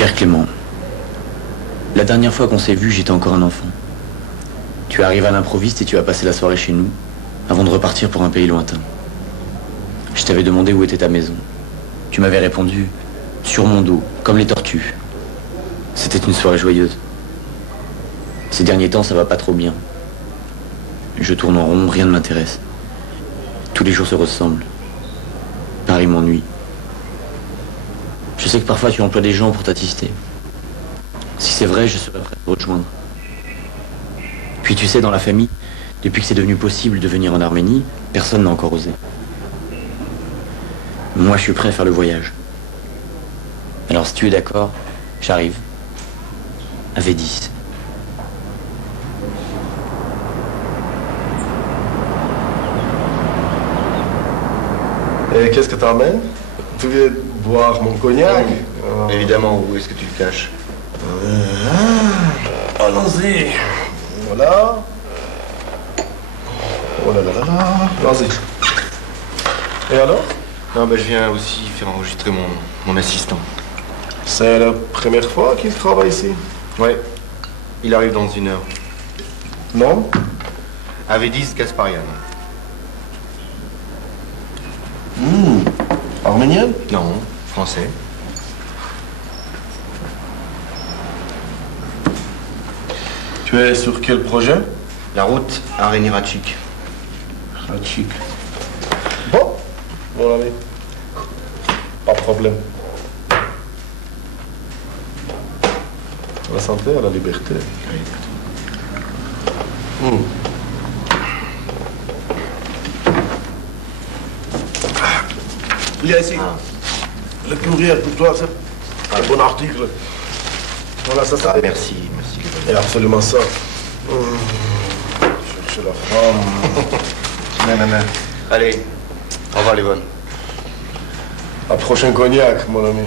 Cher Clément, la dernière fois qu'on s'est vu, j'étais encore un enfant. Tu arrives à l'improviste et tu as passé la soirée chez nous, avant de repartir pour un pays lointain. Je t'avais demandé où était ta maison. Tu m'avais répondu, sur mon dos, comme les tortues. C'était une soirée joyeuse. Ces derniers temps, ça va pas trop bien. Je tourne en rond, rien ne m'intéresse. Tous les jours se ressemblent. Paris m'ennuie. Je sais que parfois tu emploies des gens pour t'assister. Si c'est vrai, je serais prêt à te rejoindre. Puis tu sais, dans la famille, depuis que c'est devenu possible de venir en Arménie, personne n'a encore osé. Moi, je suis prêt à faire le voyage. Alors, si tu es d'accord, j'arrive. À V10. Et qu'est-ce que t'emmènes? Tu veux boire mon cognac? Évidemment, où est-ce que tu le caches? Allons-y. Voilà. Oh là là là là. Vas-y. Et alors? Non, bah, je viens aussi faire enregistrer mon assistant. C'est la première fois qu'il travaille ici? Ouais. Il arrive dans 1 heure. Non? Avedis Gasparian. Arménienne? Non, français. Tu es sur quel projet? La route Areni-Ratchik. Ratchik. Bon, mon ami. Pas de problème. La santé à la liberté. Il y a ici. Le courrier pour toi, c'est un bon article. Voilà, ça, ça. Merci. Et absolument ça. Chercher la femme. Non. Allez, au revoir les bonnes. Un prochain cognac, mon ami.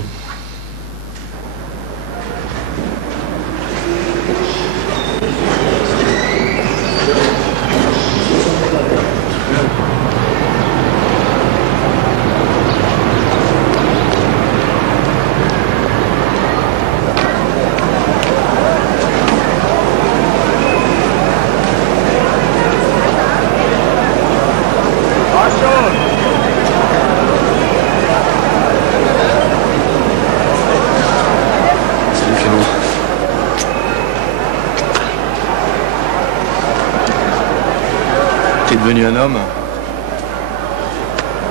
T'es devenu un homme?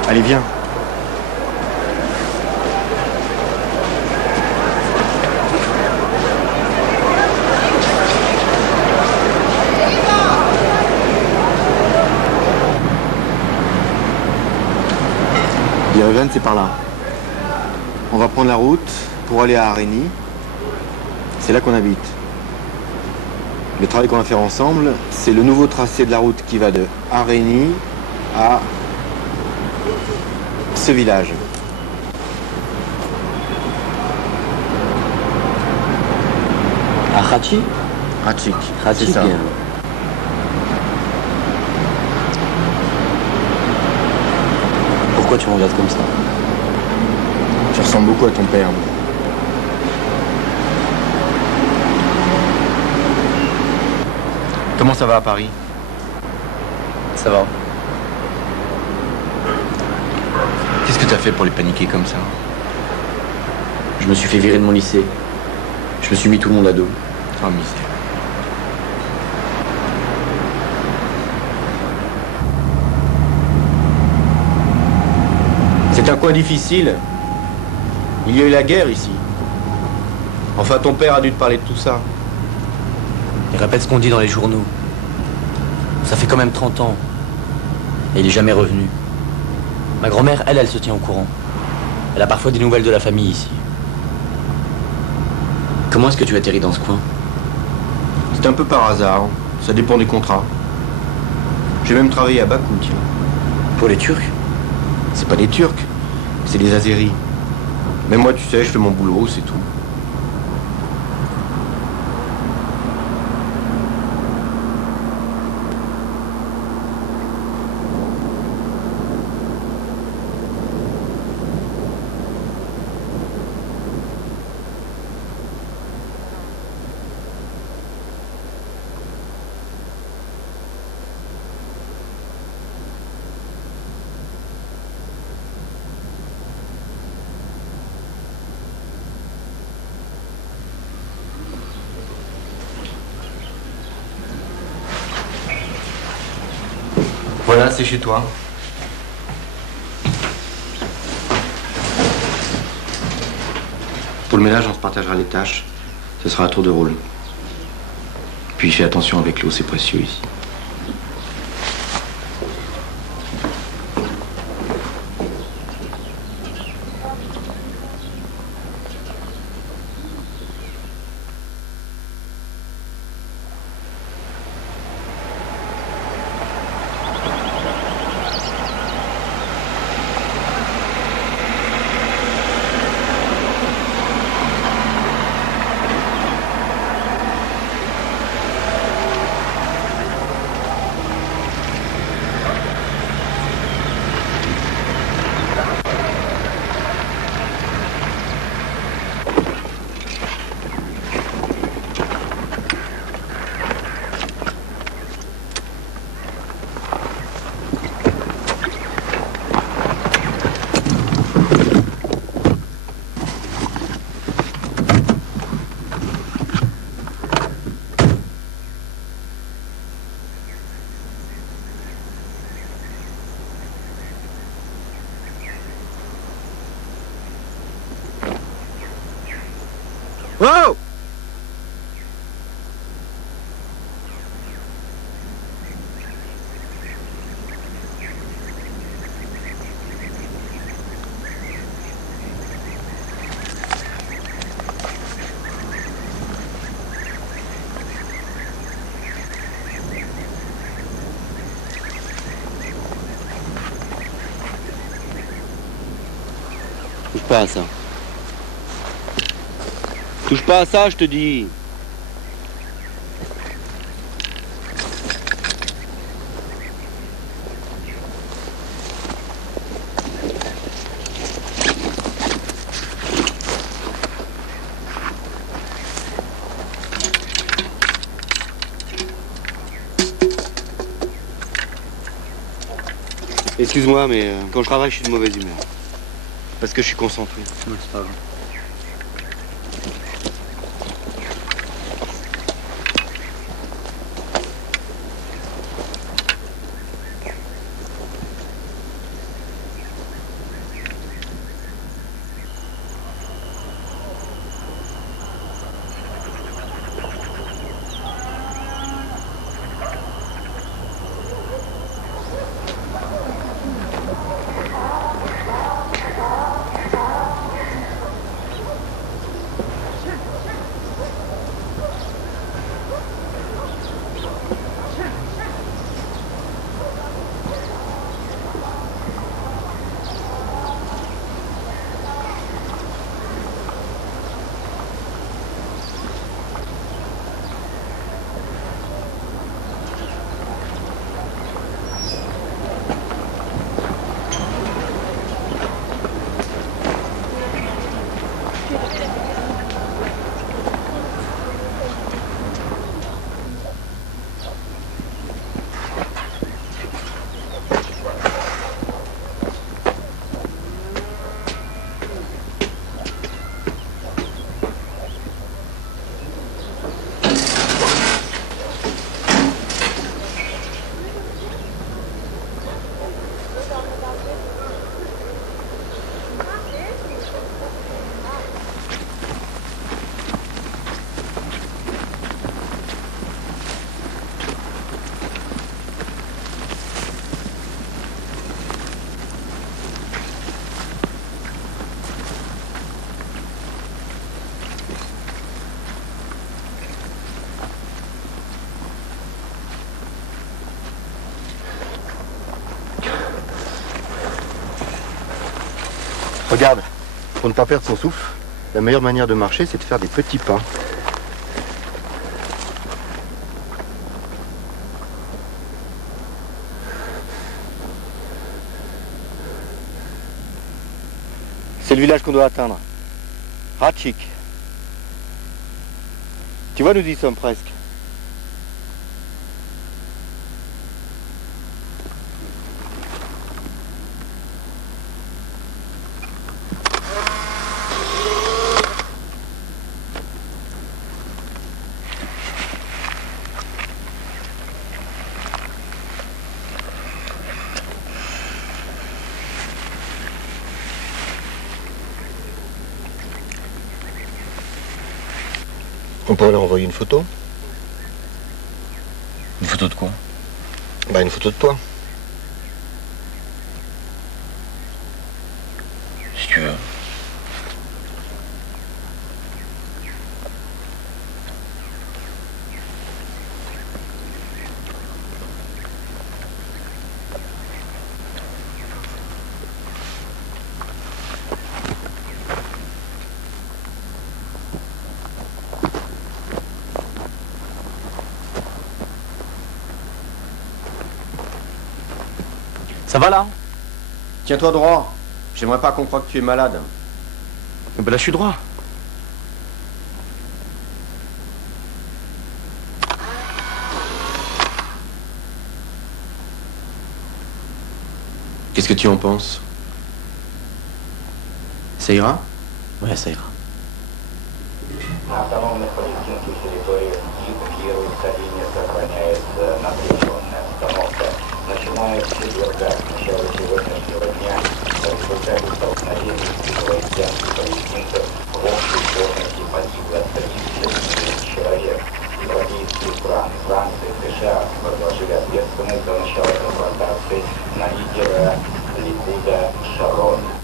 Allez, viens. Yerevan, c'est par là. On va prendre la route pour aller à Areni. C'est là qu'on habite. Le travail qu'on va faire ensemble, c'est le nouveau tracé de la route qui va de Areni à ce village. À Ratchik? Ratchik, Ratchik, c'est ça. bien. Pourquoi tu me regardes comme ça? Tu ressembles beaucoup à ton père. Comment ça va à Paris? Ça va. Qu'est-ce que t'as fait pour les paniquer comme ça? Je me suis fait virer de mon lycée. Je me suis mis tout le monde à dos. Oh, misère. C'est un coin difficile. Il y a eu la guerre ici. Enfin, ton père a dû te parler de tout ça. Il répète ce qu'on dit dans les journaux. Ça fait quand même 30 ans. Et il est jamais revenu. Ma grand-mère, elle se tient au courant. Elle a parfois des nouvelles de la famille ici. Comment est-ce que tu atterris dans ce coin? C'est un peu par hasard. Ça dépend des contrats. J'ai même travaillé à Bakou, tiens. Pour les Turcs? C'est pas des Turcs, c'est des Azéris. Mais moi, tu sais, je fais mon boulot, c'est tout. Voilà, c'est chez toi. Pour le ménage, on se partagera les tâches. Ce sera un tour de rôle. Puis fais attention avec l'eau, c'est précieux ici. Wow! Touche pas à ça. Touche pas à ça, je te dis. Excuse-moi, mais quand je travaille, je suis de mauvaise humeur. Parce que je suis concentré. Non, c'est pas grave. Regarde, pour ne pas perdre son souffle, la meilleure manière de marcher, c'est de faire des petits pas. C'est le village qu'on doit atteindre. Ratchik. Tu vois, nous y sommes presque. On pourrait leur envoyer une photo. Une photo de quoi? Bah, une photo de toi. Si tu veux. Ça va là? Tiens-toi droit. J'aimerais pas qu'on croie que tu es malade. Ben là je suis droit. Qu'est-ce que tu en penses? Ça ira? Ouais, ça ira. На автономных палестинских территориях оккупируется и не сохраняется напряженная обстановка. Начиная с четверга, начала сегодняшнего дня, в результате столкновений израильтян и палестинцев в общей сложности погибло 30 человек. Европейские страны, Франция и США возложили ответственность за начало конфронтации на лидера Ликуда Шарона.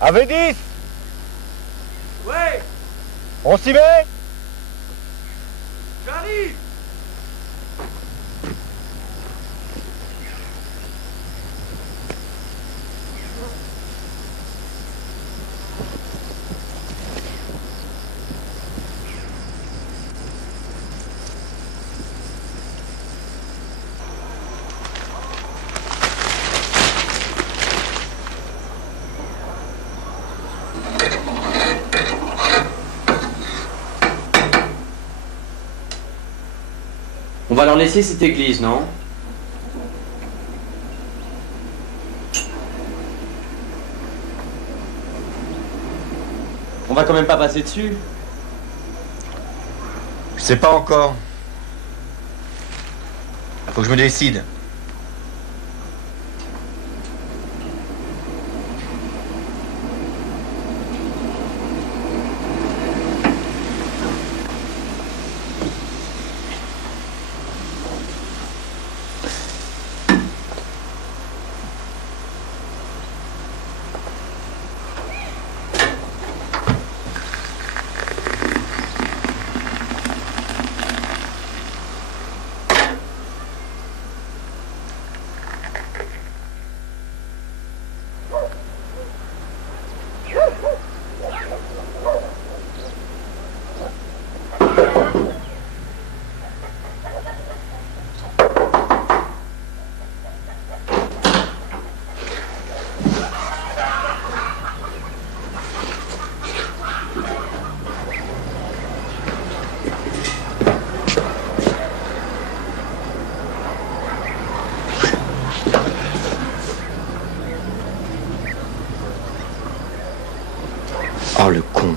Avédis! Ouais, On s'y met? j'arrive. On va leur laisser cette église, non? On va quand même pas passer dessus. Je sais pas encore. Faut que je me décide. Oh le con.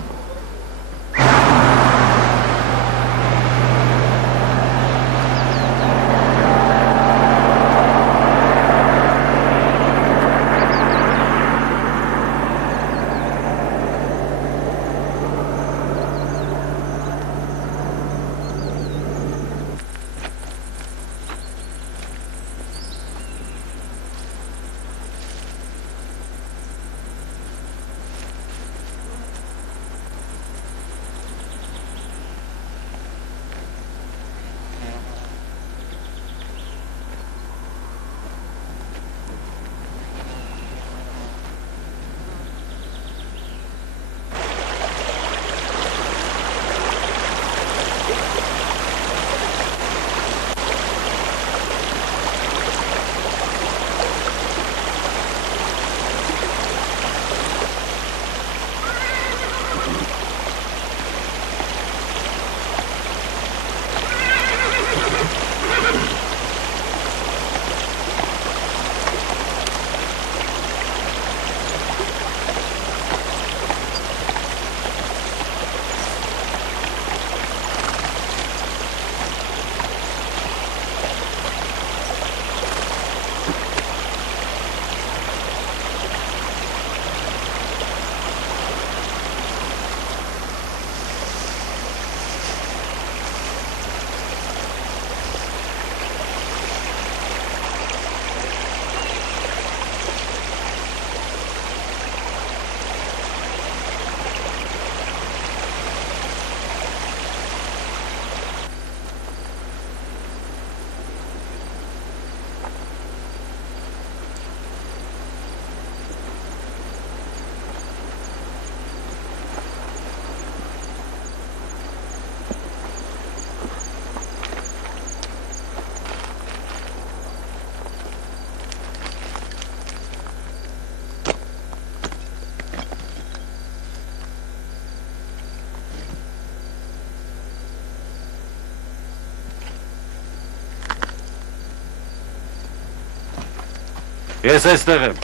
Ես այստեղ եմ։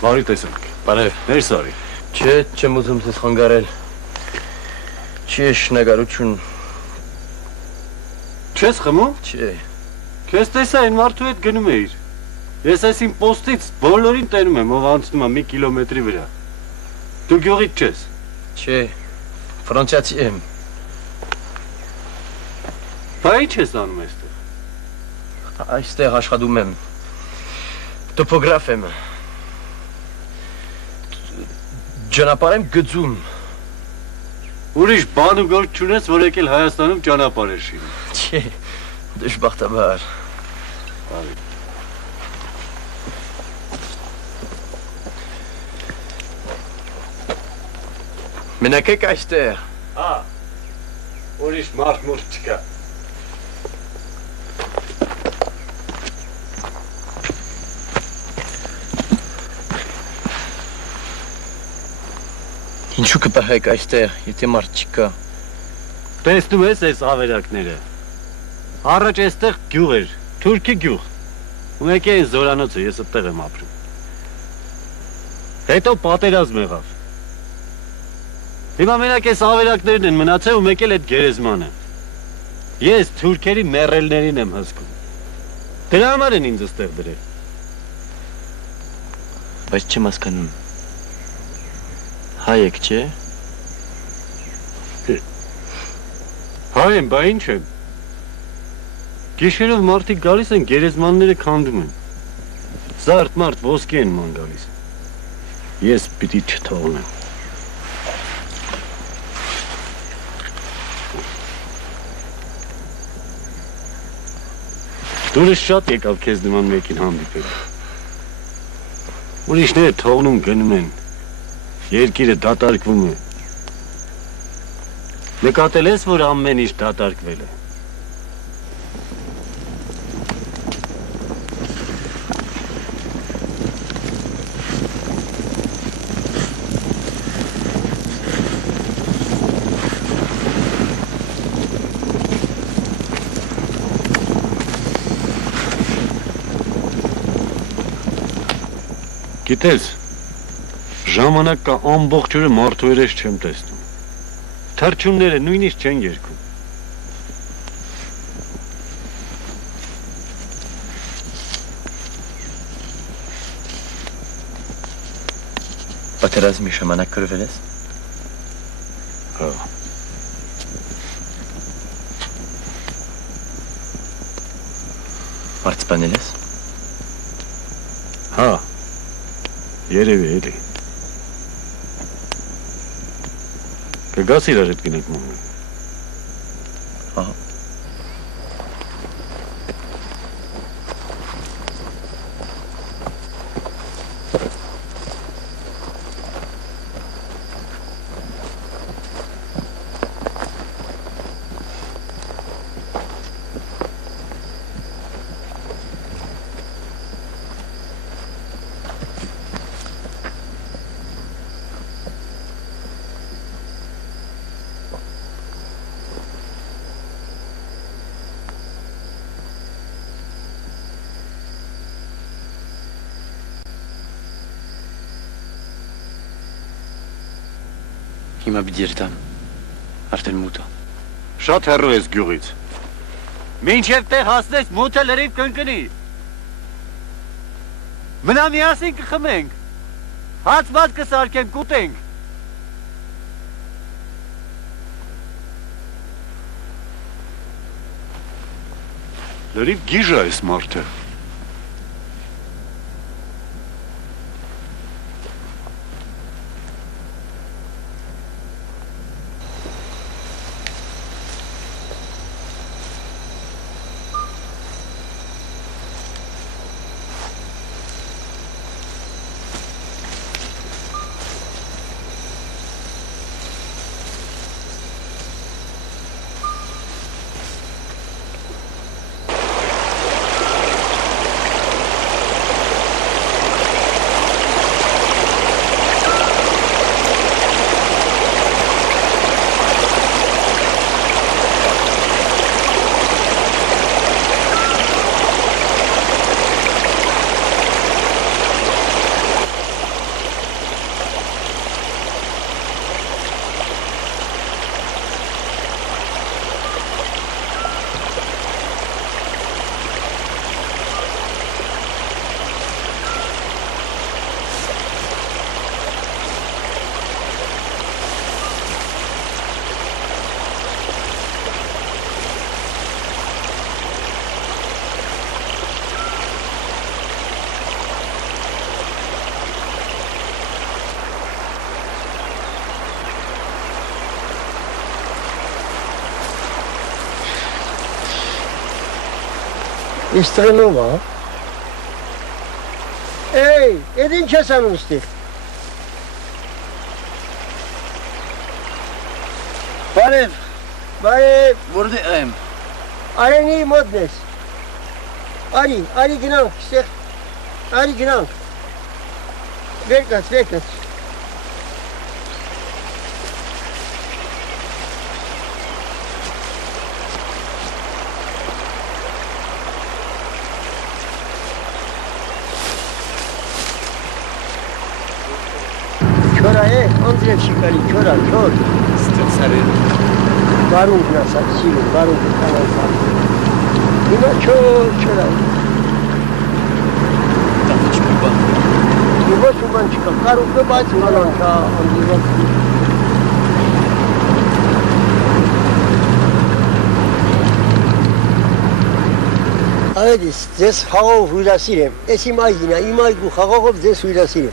Բարի տեսանք։ Բարև։ Ներս արի։ Չէ, չեմ ուզում ձեզ խանգարել։ Չի շնագարություն։ Չես խմում։ Չէ։ Քեզ տեսա այն մարդու հետ գնում էիր։ Ես այս իմ պոստից բոլորին տենում եմ, ով անցնում է մի կիլոմետրի վրա։ Դու գյուղից չես։ Չէ, ֆրանսիացի եմ։ Բա ի՞նչ ես անում այստեղ։ Այստեղ աշխատում եմ։ Տոպոգրաֆ եմ։ Ճանապարհ եմ գծում։ Ուրիշ բան ու գործ չունես, որ եկել Հայաստանում ճանապարհ ես շինում։ Չէ, դժբախտաբար։ Բարի։ Մենակ եք այստեղ։ Հա։ Ուրիշ մարդ մուրդ չկա։ Ինչու կպահեք այստեղ, եթե մարդ չկա։ Տեսնում ես այս ավերակները։ Առաջ այստեղ գյուղ էր, թուրքի գյուղ։ Ու եկե այս զորանոցը, ես այդտեղ եմ ապրում։ Հետո պատերազմ եղավ։ Հիմա մենակ այս ավերակներն են մնացել ու մեկ էլ այդ գերեզմանը։ Ես թուրքերի մեռելներին եմ հսկում։ Դրա համար են ինձ այստեղ դրել։ Բայց չեմ հասկանում։ Հայ եք, չէ։ Հայ եմ, բա ինչ եմ։ Գիշերով մարդիկ գալիս են, գերեզմանները քանդում են։ Զարդ մարդ ոսկի են ման գալիս։ Ես պիտի չթողնեմ։ Դուրս շատ եկավ քեզ նման մեկին հանդիպել։ Ուրիշները թողնում գնում են։ Երկիրը դատարկվում է։ Նկատել ես, որ ամեն ինչ դատարկվել է։ Գիտես, ժամանակ կա ամբողջ օրը մարդու երես չեմ տեսնում։ Թռչունները նույնիսկ չեն երգում։ Պատերազմի ժամանակ կրվել ես։ Հա։ Պարտսպանել ես։ Հա։ Երևի էլի։ Կգաս իրար հետ գնանք մոմեն։ Ահա։ Հիմա պիտի երթամ, արդեն մութ է։ Շատ հեռու ես գյուղից։ Մինչև տեղ հասնես մութը լրիվ կընկնի։ Մնա միասին կխմենք։ Հաց մաց կսարքեմ, կուտենք։ Լրիվ գիժ է այս մարդը։ Istrenova. Ey, edin kesan usti. Barev. Barev. Buradayım. Areni modnes. Ari ginank, işte. Ari ginank. Verkas. Köra, Andrev Şikali, köra. Sarı. Varun nasa, silin, varun kanal var. Buna köra. Yuva şuban çıkar. Karukla bazı falan ka andiva. Aydis, zes hava huylasirem. Esim ayina, imay bu hava zes huylasirem.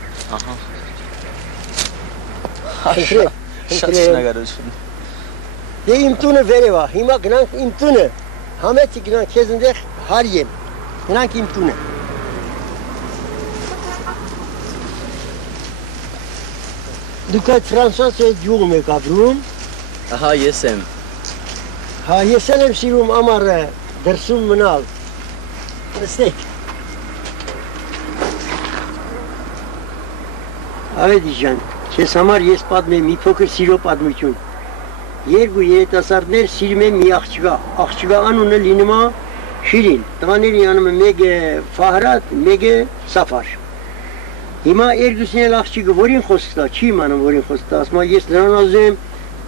Aşağı. Şaşına karışın. De imtunu vereva, hima gnan imtunu. Hameti gnan kezinde hariyem. Gnan imtunu. Dukat Fransızca cümle kabrum. Aha yesem. Ha yesenem sirum amar dersum menal. Destek. Ave diyeceğim. Kes amar yes padme mi poker siro padmıçun. Yergu yetasarner silme mi akçıga anuna linima şirin. Taneri yanıma mege fahrat mege safar. Hima ergüsine lakçıgı vorin khosta çi manım vorin khosta asma yes neran azem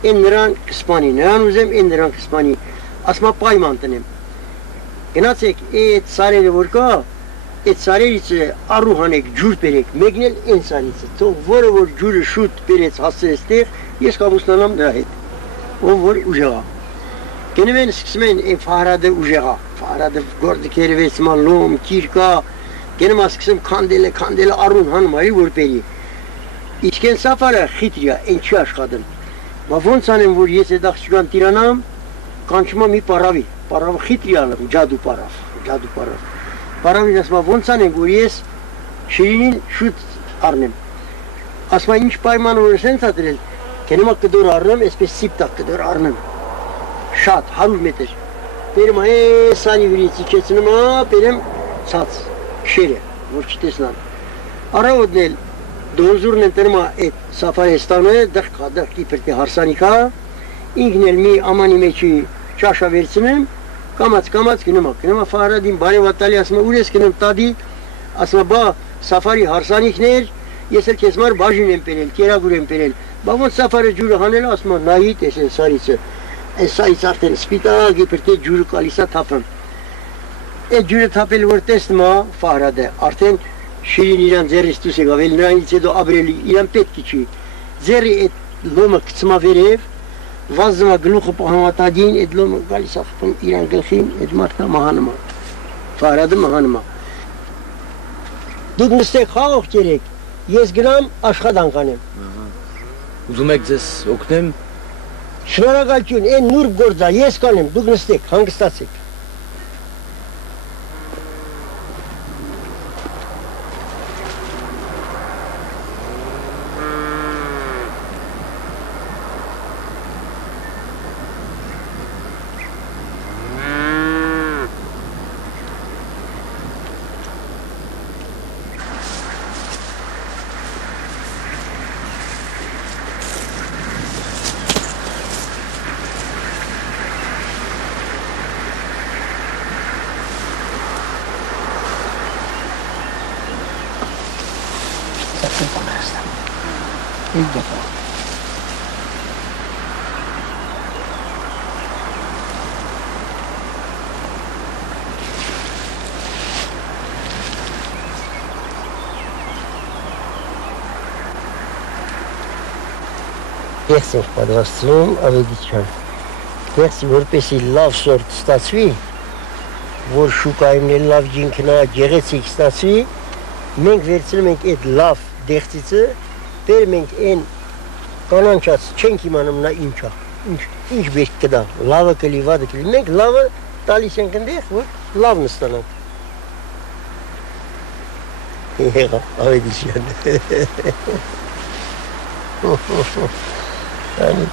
en neran kıspani neran uzem en neran kıspani asma paymantanem. Genatsek et sareli vorka et sarelice aruhanek jur perek megnel insanice to vor jur şut perec hasrestek yes kabuslanam dahet. O vor ujağa. Gene ben sıksmen en fahrade ujağa. Fahrade gordi kervesma lom kirka. Gene maskısım kandele arun hanmayı vurperi. İşken safara hitriya ençi aşkadın. Vafon sanem vur yese dakşigan tiranam. Kançma mi paravi. Paravi hitriyalım. Cadu paraf. Paravi nasma von sanem vur yes. Şirinin şut arnem. Asma inç paymanı vurursen satırel. Kenim hakkı doğru arnem. Espesip hakkı doğru arnem. Şat. Harul meter. Benim sani virisi kesinima. Benim sats. Şere, vorçitesnan. Ara odnel donzurnen terma et safarestane dakika kiperte harsanika. İgnel mi amani meçi çaşa versinem. Kamaç kinema faradim bari vatali asma ures kinem tadi asma ba safari harsanikner yeser kesmar bajinem penel kera gurem penel. Bavon safari juru hanel asma nahit esen saritse. Esai sarten spita kiperte juru kalisa tapam. Cüre tapel vortestma fahrade. Arten şirin İran zerristuse gavel nanice do abreli İran petkiçi. Zerri et loma kıtsma verev. Vazma gluhu pahamata din et loma galisafın İran gılhin et marta mahanıma. Fahrade mahanıma. Dugmustek havuk gerek. 100 gram aşkadan kanem. Uzumek zes oknem. Şunara kalçun en nur gorza 100 kanem. Dugmustek hangistasek. İlk defa. Merci, padrastrum, avedican. Merci, vorpesi lav sort statsvi. Vor şukayimle lav cinkina geretsik statsvi. Menk versilmenk et lav dextice. Permenk en kananças çenkimanımna inça. İnç beşkeda. Lava keli vada keli. Menk lava tali senkende lav nıstanan. Avedition. Allez.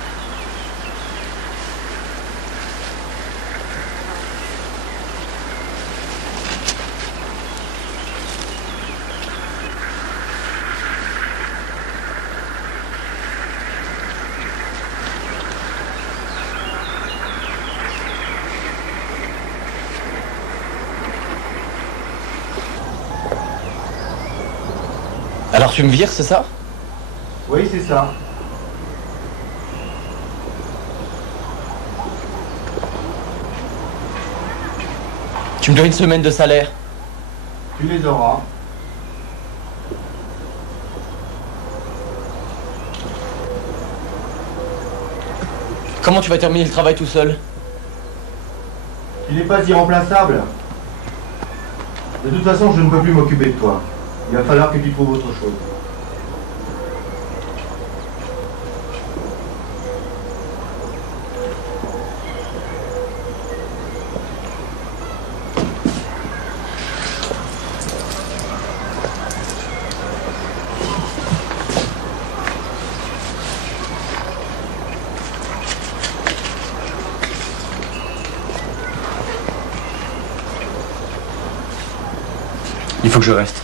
Alors tu me vires, c'est ça? Oui, c'est ça. Tu me dois une semaine de salaire. Tu les auras. Comment tu vas terminer le travail tout seul? Tu n'es pas irremplaçable. De toute façon, je ne peux plus m'occuper de toi. Il va falloir que tu trouves autre chose. Il faut que je reste.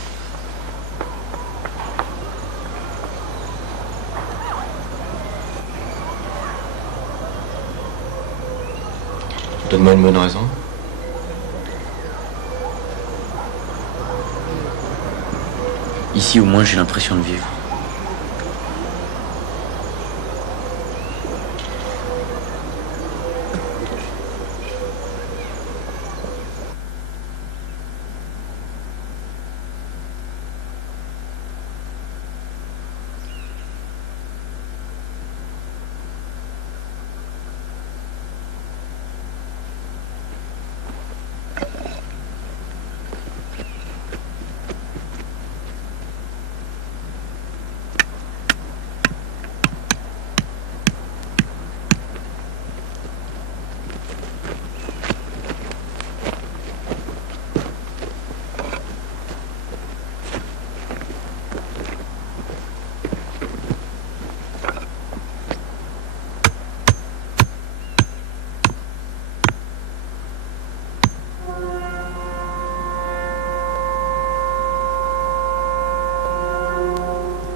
Donne-moi une bonne raison. Ici, au moins, j'ai l'impression de vivre.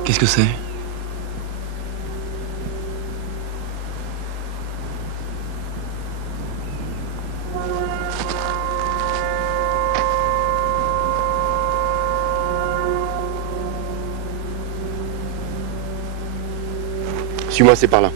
Qu'est-ce que c'est? Suis-moi, c'est par là.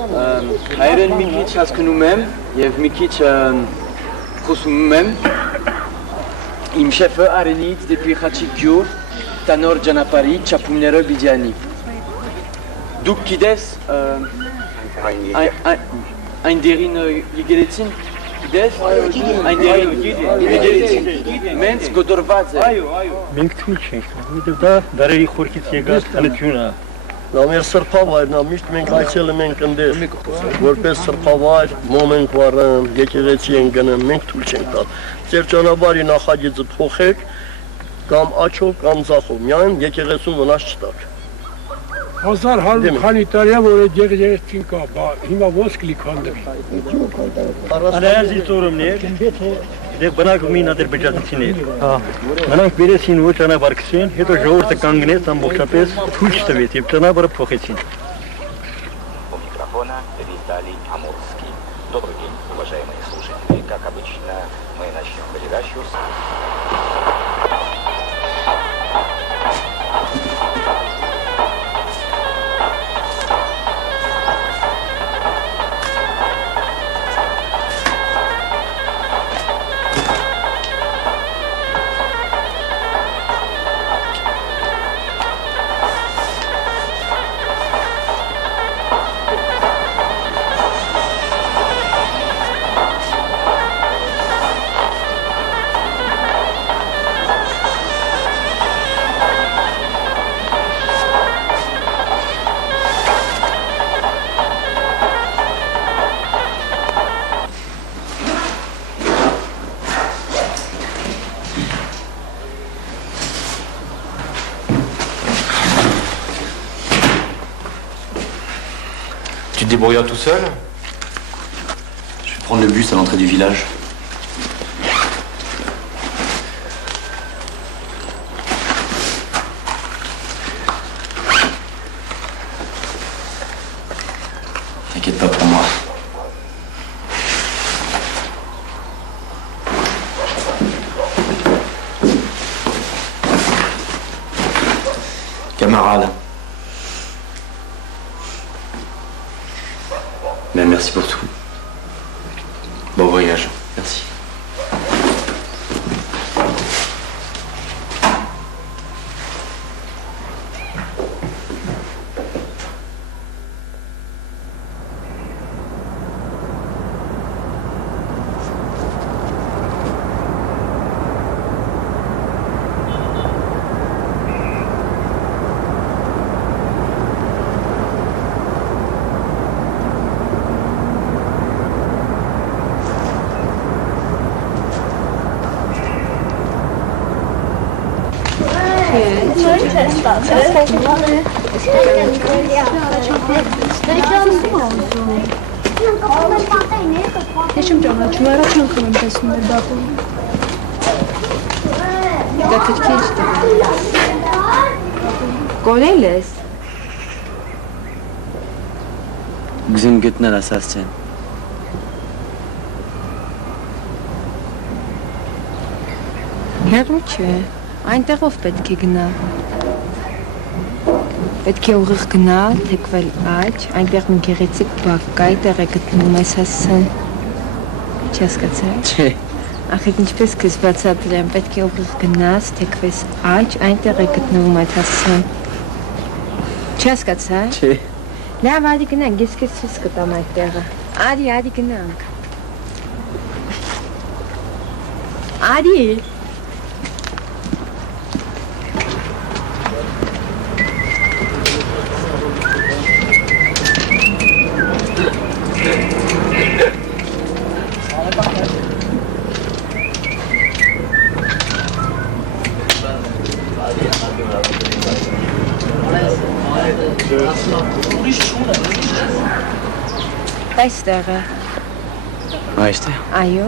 Հայերեն մի քիչ հասկանում եմ եւ մի քիչ խոսում եմ։ Իմ շեֆը Արենից դեպի Խաչիկ գյուղ տանոր ճանապարհի չափումներով Բիջանի։ Դուք գիտես այն դերին եկեղեցին գիտես այն դերին եկեղեցին մենց գոտորված է։ Մենք թույլ չենք, որովհետև դա դարերի խորքից եկած տնություն է։ Դա մեր սրբավայրն է, միշտ մենք այցելում ենք ընդես, որպես սրբավայր, մոմ ենք վառում, եկեղեցի ենք գնում, մենք թույլ չենք տալ։ Ձեր ճանապարհի նախագիծը փոխեք կամ աչով կամ ձախով, միայն եկեղեցուն վնաս չտաք։ 1100 քանի տարի է որ այդ եկեղեցին կա, հիմա ոնց կլիքանդվի։ Անայազի ծորումներ, դե բնակում էին ադրբեջանցիներ։ Նրանք վերեցին ու ճանապարհ քսեն, հետո ժողովուրդը կանգնեց ամբողջապես թույլ չտվեց եւ ճանապարհը փոխեցին։ У микрофона Виталий Амурский. Добрый день, уважаемые слушатели. Как обычно, мы начнем передачу с... Tu te débrouilles tout seul? Je vais prendre le bus à l'entrée du village. T'inquiète pas pour moi. Camarade. Ben, merci pour tout. Bon voyage. Merci. Eşim canım, çulara çankımın pesinde bakın. Dikkat et geçti. Goleles. Գզեմ գտնել ասացցեն։ Հեռու չէ, այնտեղով պետք է գնալ։ Պետք է ուղիղ գնալ, թեքվել աջ, այնտեղ մի գեղեցիկ բակ կա, այդտեղ է գտնում ես հասցեն։ Չհասկացա՞ր։ Չէ։ Ախր ինչպես քեզ բացատրեմ, պետք է ուղիղ գնաս, թեքվես աջ, այնտեղ է գտնվում այդ հասցեն։ Չհասկացա՞ր։ Չէ։ Լավ, արի գնանք, ես քեզ ցույց կտամ այդ տեղը։ Արի գնանք։ Արի։ Այստեղ է։ Այստեղ։ Այո։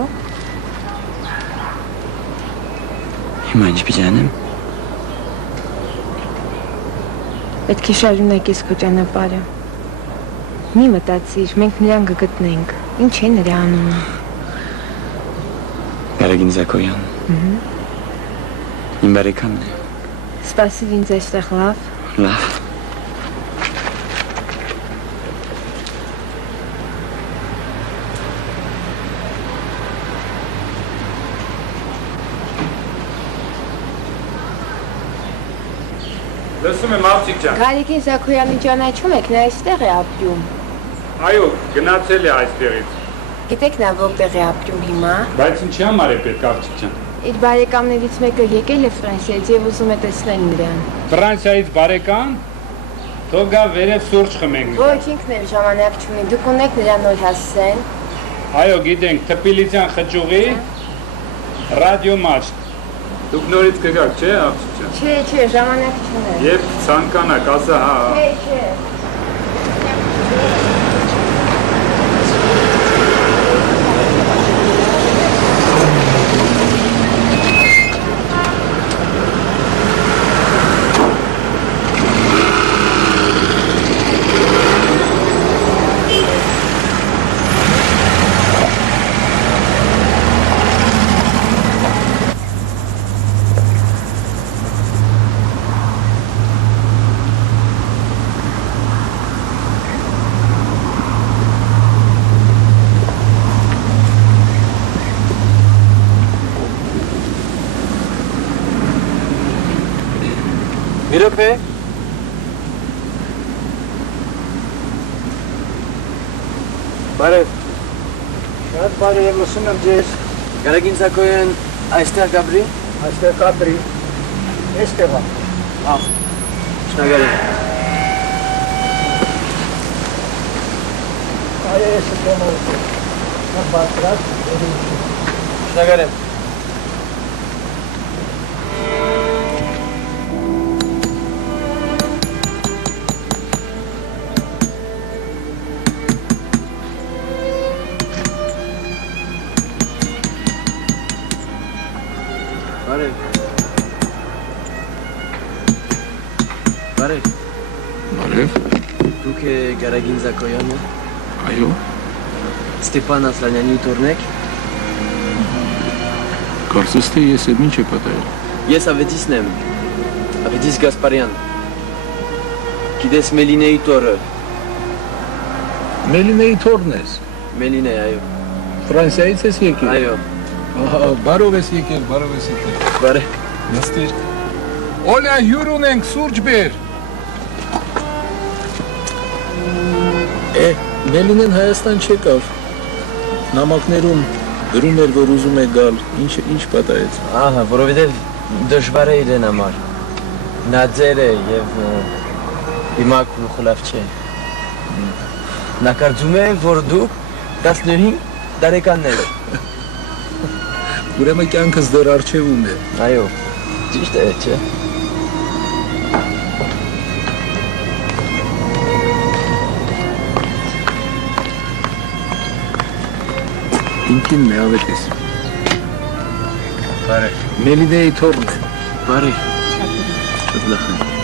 Հիմա ինչ պիտի անեմ։ Պետք է շարունակես քո ճանապարհը։ Մի մտածիր, մենք նրան կգտնենք։ Ինչ է նրա անունը։ Գարեգին Զակոյան։ Իմ բարեկամն է։ Սպասիր ինձ այստեղ լավ։ Լավ։ Լսում եմ աղջիկ ջան։ Գարիկին Զաքոյանի ճանաչում եք, նա այստեղ է ապրում։ Այո, գնացել է այստեղից։ Գիտեք նա որտեղ է ապրում հիմա։ Բայց ինչի համար է պետք աղջիկ ջան։ Իր բարեկամներից մեկը եկել է Ֆրանսիայից եւ ուզում է տեսնել նրան։ Ֆրանսիայից բարեկամ։ Թող գա վերև սուրճ խմենք։ Ոչ, ինքն էլ ժամանակ չունի։ Դուք ունեք նրան նոր հասցեն։ Այո, գիտենք, Թպիլիսյան խճուղի ռադիո մաշտ։ Դուք նորից կգաք, չէ, աղջիկ ջան։ Չէ, ժամանակ չունեմ։ Երբ ցանկանաք, ասա, հա։ Չէ։ Մի րոպե։ Բարև։ Շատ բարև, լսում եմ ձեզ։ Գարագին Զաքոյան այստեղ գաբրի։ Այստեղ կապրի։ Այստեղ է։ Շնորհակալ եմ։ Այո, ես եմ ուզում։ Նա բարձրաց։ Շնորհակալ եմ։ Բարև։ Բարև։ Դուք Գարագին Զաքոյանը։ Այո։ Ստեփան Ասլանյանի տորնեք։ Կարծես թե ես եմ ինչ է պատահել։ Ես Ավետիսն եմ։ Ավետիս Գասպարյան։ Գիտես Մելինեի տորը։ Մելինեի թորն ես։ Մելինե, այո։ Ֆրանսիայից ես եկել։ Այո։ Բարով ես եկել, բարով ես եկել։ Բարև։ Նստիր։ Օլա հյուր ունենք, սուրճ բեր։ Մելինեն Հայաստան չեկավ։ Նամակներում գրում էր, որ ուզում է գալ, ինչ պատահեց։ Ահա, որովհետև դժվար է իրեն համար։ Նա ձեր է և հիմա քուլխլավ չէ։ Նա կարծում է, որ դուք 15 տարեկաններ եք։ Ուրեմն կյանքս դեռ առջևում է։ Այո, ճիշտ է, չէ։ Ինքինն է Ավետիս։ Բարև։ Մելինեի թորն է։ Բարև։ Շատ լավ է։